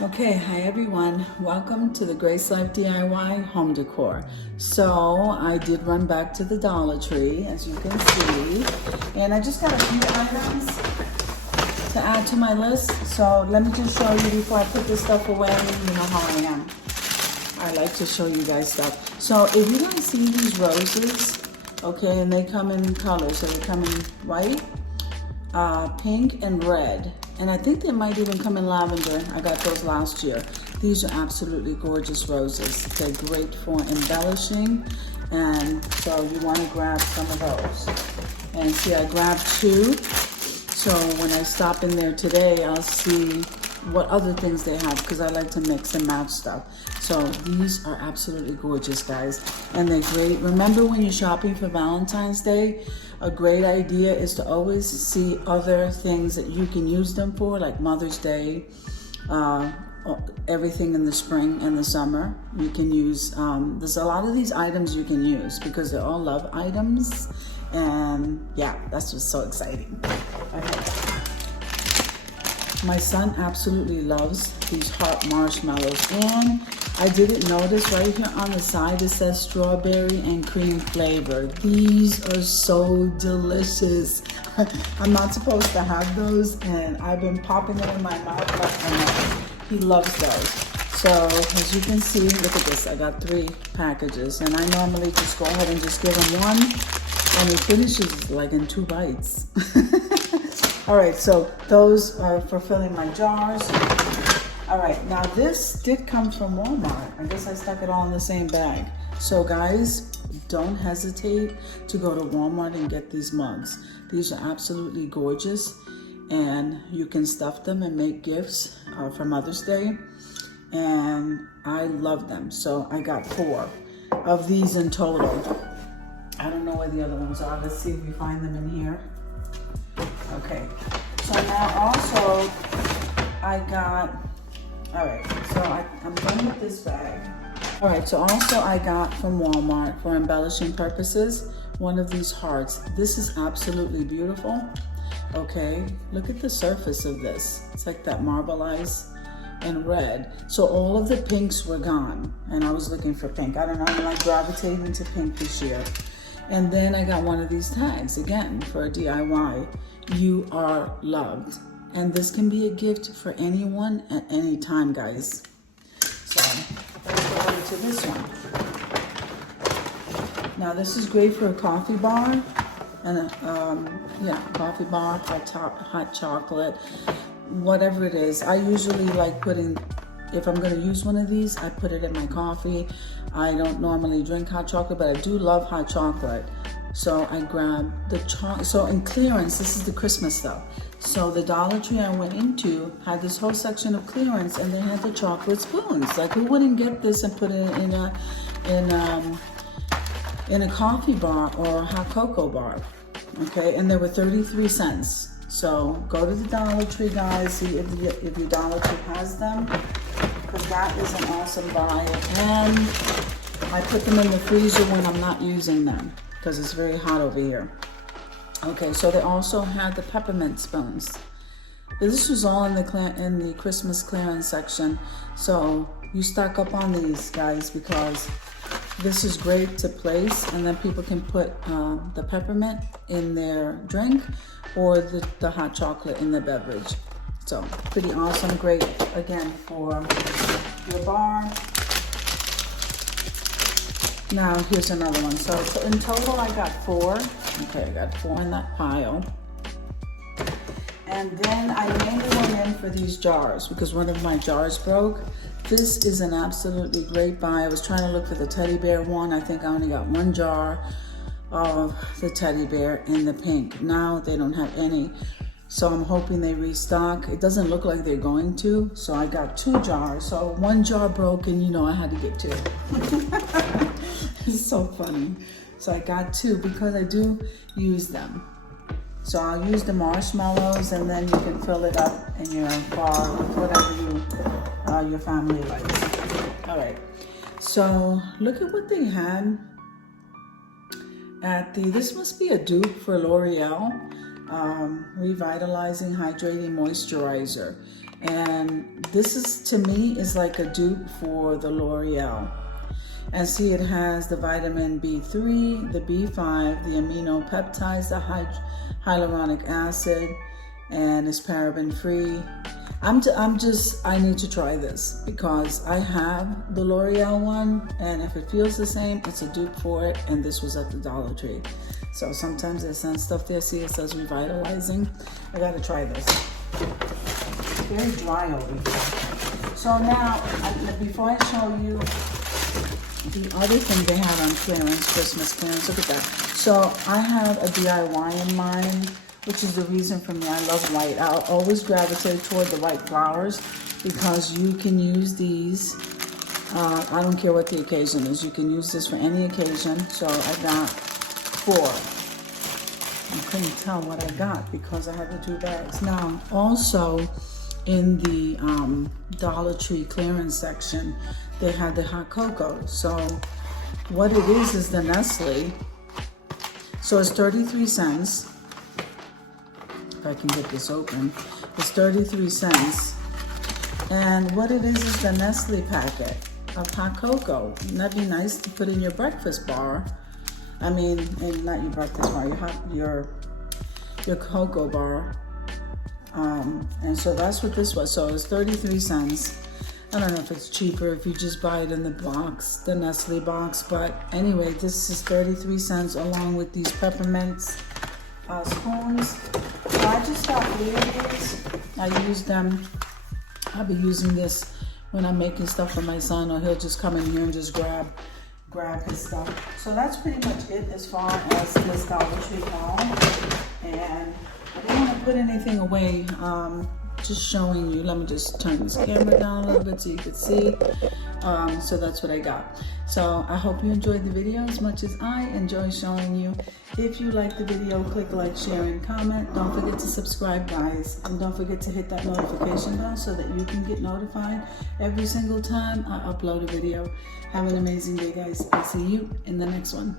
Okay, hi everyone. Welcome to the Grace Life DIY home decor. So I did run back to the Dollar Tree, as you can see, and I just got a few items to add to my list. So let me just show you before I put this stuff away. You know how I am. I like to show you guys stuff. So if you guys see these roses, okay, and they come in colors. So they come in white, pink, and red. And I think they might even come in lavender. I got those last year. These are absolutely gorgeous roses. They're great for embellishing. And so you want to grab some of those. And see, I grabbed two. So when I stop in there today, I'll see what other things they have because I like to mix and match stuff. So these are absolutely gorgeous, guys. And they're great. Remember when you're shopping for Valentine's Day, a great idea is to always see other things that you can use them for, like Mother's Day, everything in the spring and the summer. You can use, there's a lot of these items you can use because they're all love items. And yeah, that's just so exciting. Okay. My son absolutely loves these heart marshmallows, and I didn't notice right here on the side it says strawberry and cream flavor. These are so delicious. I'm not supposed to have those, and I've been popping it in my mouth left and right. He loves those. So as you can see, look at this. I got 3 packages, and I normally just go ahead and just give him one, and he finishes like in 2 bites. All right, so those are for filling my jars. All right, now this did come from Walmart. I guess I stuck it all in the same bag. So guys, don't hesitate to go to Walmart and get these mugs. These are absolutely gorgeous, and you can stuff them and make gifts for Mother's Day. And I love them. So I got 4 of these in total. I don't know where the other ones are. Let's see if we find them in here. Okay, so now also I got, all right, so I'm done with this bag. All right, so also I got from Walmart for embellishing purposes, one of these hearts. This is absolutely beautiful. Okay, look at the surface of this. It's like that marbleized and red. So all of the pinks were gone, and I was looking for pink. I don't know, I'm like gravitating to pink this year. And then I got one of these tags, again, for a DIY. You are loved. And this can be a gift for anyone at any time, guys. So let's go over to this one. Now this is great for a coffee bar. And coffee bar, hot chocolate, whatever it is. I usually like putting, if I'm gonna use one of these, I put it in my coffee. I don't normally drink hot chocolate, but I do love hot chocolate. So I grabbed the chocolate. So in clearance, this is the Christmas stuff. So the Dollar Tree I went into had this whole section of clearance, and they had the chocolate spoons. Like, who wouldn't get this and put it in a coffee bar or a hot cocoa bar? Okay, and they were 33 cents. So go to the Dollar Tree, guys. See if your Dollar Tree has them, because that is an awesome buy. And I put them in the freezer when I'm not using them, because it's very hot over here. Okay, so they also had the peppermint spoons. This was all in the Christmas clearance section. So you stock up on these, guys, because this is great to place, and then people can put the peppermint in their drink or the hot chocolate in the beverage. So pretty awesome, great again for your bar. Now here's another one. So in total I got 4. Okay, I got 4 in that pile. And then I mainly went in for these jars because one of my jars broke. This is an absolutely great buy. I was trying to look for the teddy bear one. I think I only got 1 jar of the teddy bear in the pink. Now they don't have any. So I'm hoping they restock. It doesn't look like they're going to. So I got 2 jars. So 1 jar broke, and you know I had to get 2. It's so funny. So I got 2 because I do use them. So I'll use the marshmallows, and then you can fill it up in your bar with whatever your family likes. All right. So look at what they had at this must be a dupe for L'Oreal. Revitalizing Hydrating Moisturizer. And this is, to me, is like a dupe for the L'Oreal. And see, it has the vitamin B3, the B5, the amino peptides, the hyaluronic acid, and it's paraben free. I need to try this because I have the L'Oreal one, and if it feels the same, it's a dupe for it, and this was at the Dollar Tree. So sometimes they send stuff there, see it says revitalizing. I gotta try this. It's very dry over here. So now, before I show you the other thing they have on clearance, Christmas clearance, look at that. So I have a DIY in mind, which is the reason for me. I love white. I'll always gravitate toward the white flowers because you can use these. I don't care what the occasion is. You can use this for any occasion. So I got 4. I couldn't tell what I got because I had the 2 bags. Now, also in the Dollar Tree clearance section, they had the hot cocoa. So what it is the Nestle. So it's 33 cents. If I can get this open, it's 33 cents. And what it is the Nestle packet of hot cocoa. And that'd be nice to put in your breakfast bar. I mean, and not your breakfast bar, your cocoa bar. And so that's what this was. So it's 33 cents. I don't know if it's cheaper if you just buy it in the box, the Nestle box. But anyway, this is 33 cents along with these peppermint spoons. So I just got 3 of these. I use them. I'll be using this when I'm making stuff for my son, or he'll just come in here and just grab his stuff. So that's pretty much it as far as this Dollar Tree haul. And I don't want to put anything away. Just showing you. Let me just turn this camera down a little bit so you can see. So that's what I got. So I hope you enjoyed the video as much as I enjoy showing you. If you like the video, click like, share, and comment. Don't forget to subscribe, guys. And don't forget to hit that notification bell so that you can get notified every single time I upload a video. Have an amazing day, guys. I'll see you in the next one.